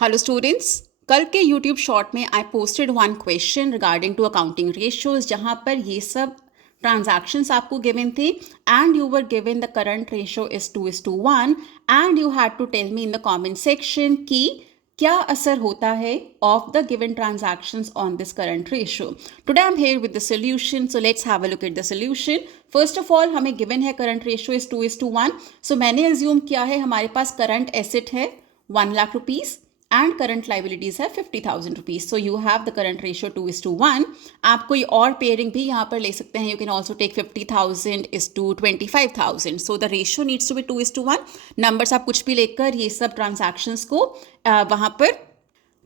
Hello students, कल के YouTube short में I posted one question regarding to accounting ratios, जहां पर ये सब ट्रांजैक्शंस आपको गिवन थे and you were given the current ratio is 2:1 and you had to tell me in the comment section कि क्या असर होता है of the given transactions on this current ratio. Today I am here with the solution, so let's have a look at the solution. First of all हमें गिवन है current ratio is 2:1. सो मैंने एज्यूम किया है हमारे पास करंट एसेट है 1 lakh rupees and current liabilities है 50,000 rupees. So you have the current ratio 2:1. आप कोई और पेयरिंग भी यहाँ पर ले सकते हैं. You can also take 50,000 is to 25,000. So the ratio needs to be 2:1. Numbers आप कुछ भी लेकर ये सब transactions को वहाँ पर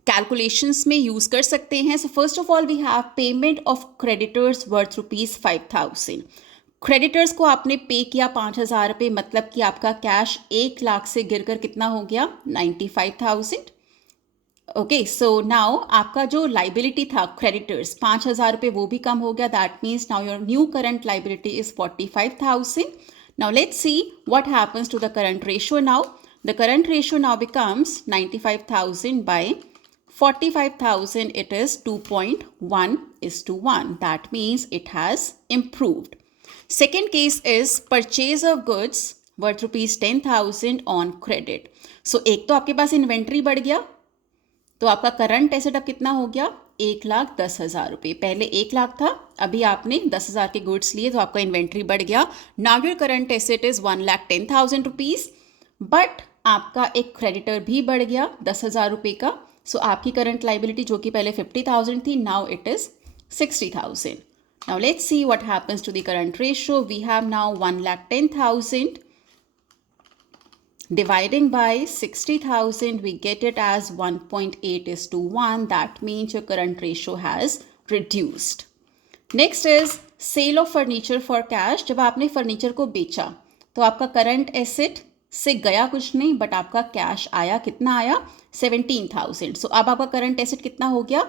कैलकुलेशंस में यूज कर सकते हैं. So first of all we have payment of creditors worth ₹5,000. Creditors को आपने पे किया 5,000 रुपये, मतलब कि आपका कैश 1 लाख से गिरकर कितना हो गया 95,000. ओके, सो नाउ आपका जो लाइबिलिटी था क्रेडिटर्स 5,000 रुपये वो भी कम हो गया. That means now your new current liability is 45,000. Now let's see what happens to the current ratio. Now the current ratio now becomes 95,000 by 45,000. It is 2.1:1. That means it has improved. Second case is purchase of goods worth ₹10,000 on credit. So एक तो आपके पास इन्वेंट्री बढ़ गया, तो आपका current asset अब कितना हो गया 1,10,000 रुपये. पहले 1 लाख था, अभी आपने 10,000 के गुड्स लिए तो आपका इन्वेंट्री बढ़ गया. Now your current asset is 1,10,000 rupees. But आपका एक क्रेडिटर भी बढ़ गया 10,000 रुपये का. सो आपकी करंट लाइबिलिटी जो कि पहले 50,000 थी, now it is 60,000. Now let's see what happens to the current ratio. We have now 1,10,000 dividing by 60,000, we get it as 1.8:1. That means your current ratio has reduced. Next is sale of furniture for cash. जब आपने फर्नीचर को बेचा तो आपका current asset से गया कुछ नहीं, बट आपका कैश आया. कितना आया 17,000. सो अब आपका करंट एसेट कितना हो गया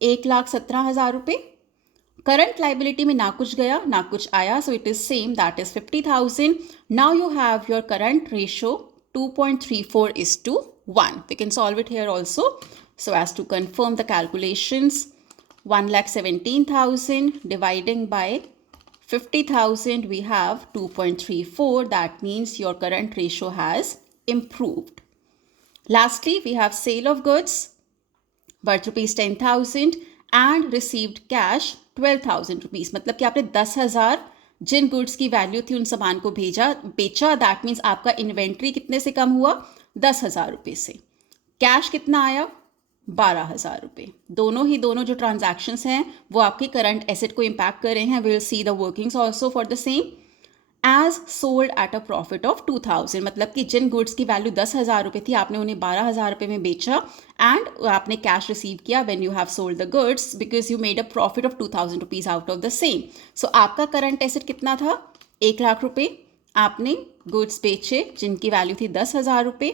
1,17,000 रुपये. करंट लाइबिलिटी में ना कुछ गया ना कुछ आया, so it is same, that is 50,000. Now you have your current ratio 2.34:1. We can solve it here also. So as to confirm the calculations, 1,17,000 dividing by 50,000, we have 2.34. That means your current ratio has improved. Lastly, we have sale of goods worth ₹10,000 and received cash 12,000 rupees. मतलब कि आपने 10,000 जिन गुड्स की वैल्यू थी उन सामान को बेचा. That means आपका इन्वेंट्री कितने से कम हुआ 10,000 रुपये से. कैश कितना आया 12,000 रुपये. दोनों जो ट्रांजैक्शंस हैं वो आपके करंट एसेट को इम्पैक्ट कर रहे हैं. Will see the workings also for the same. As sold at a profit of 2,000, मतलब कि जिन गुड्स की वैल्यू 10,000 रुपये थी आपने उन्हें 12,000 रुपये में बेचा एंड आपने कैश रिसीव किया when you have sold the goods because you made a profit of 2,000 rupees out of the same. So आपका करंट एसेट कितना था 1 लाख रुपये. आपने गुड्स बेचे जिनकी वैल्यू थी 10,000 रुपये,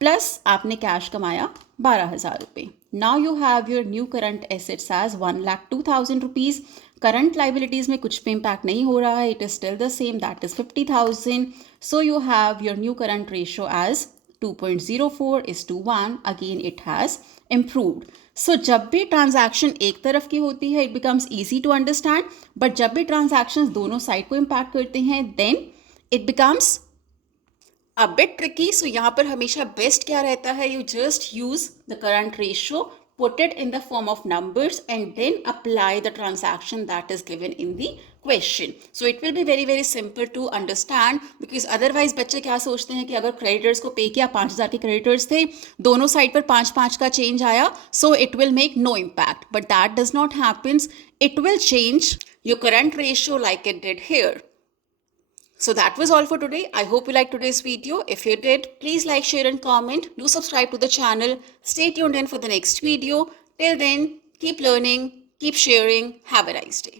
प्लस आपने कैश कमाया 12,000 रुपये. Now you have your new current assets as 1,02,000 rupees. Current liabilities में कुछ भी इम्पैक्ट नहीं हो रहा है, it is still the same, that is 50,000. So you have your new current ratio as 2.04:1. Again it has improved. So जब भी transaction एक तरफ की होती है it becomes easy to understand, but जब भी ट्रांजैक्शन दोनों साइड को इम्पैक्ट करते हैं then it becomes a bit tricky. So यहाँ पर हमेशा बेस्ट क्या रहता है, you just use the current ratio, put it in the form of numbers and then apply the transaction that is given in the question. So it will be very very simple to understand, because otherwise बच्चे क्या सोचते हैं कि अगर क्रेडिटर्स को पे किया 5,000 के क्रेडिटर्स थे, दोनों साइड पर 5-5 का चेंज आया, so it will make no impact. But that does not happens. It will change your current ratio like it did here. So that was all for today. I hope you liked today's video. If you did, please like, share and comment. Do subscribe to the channel. Stay tuned in for the next video. Till then, keep learning, keep sharing. Have a nice day.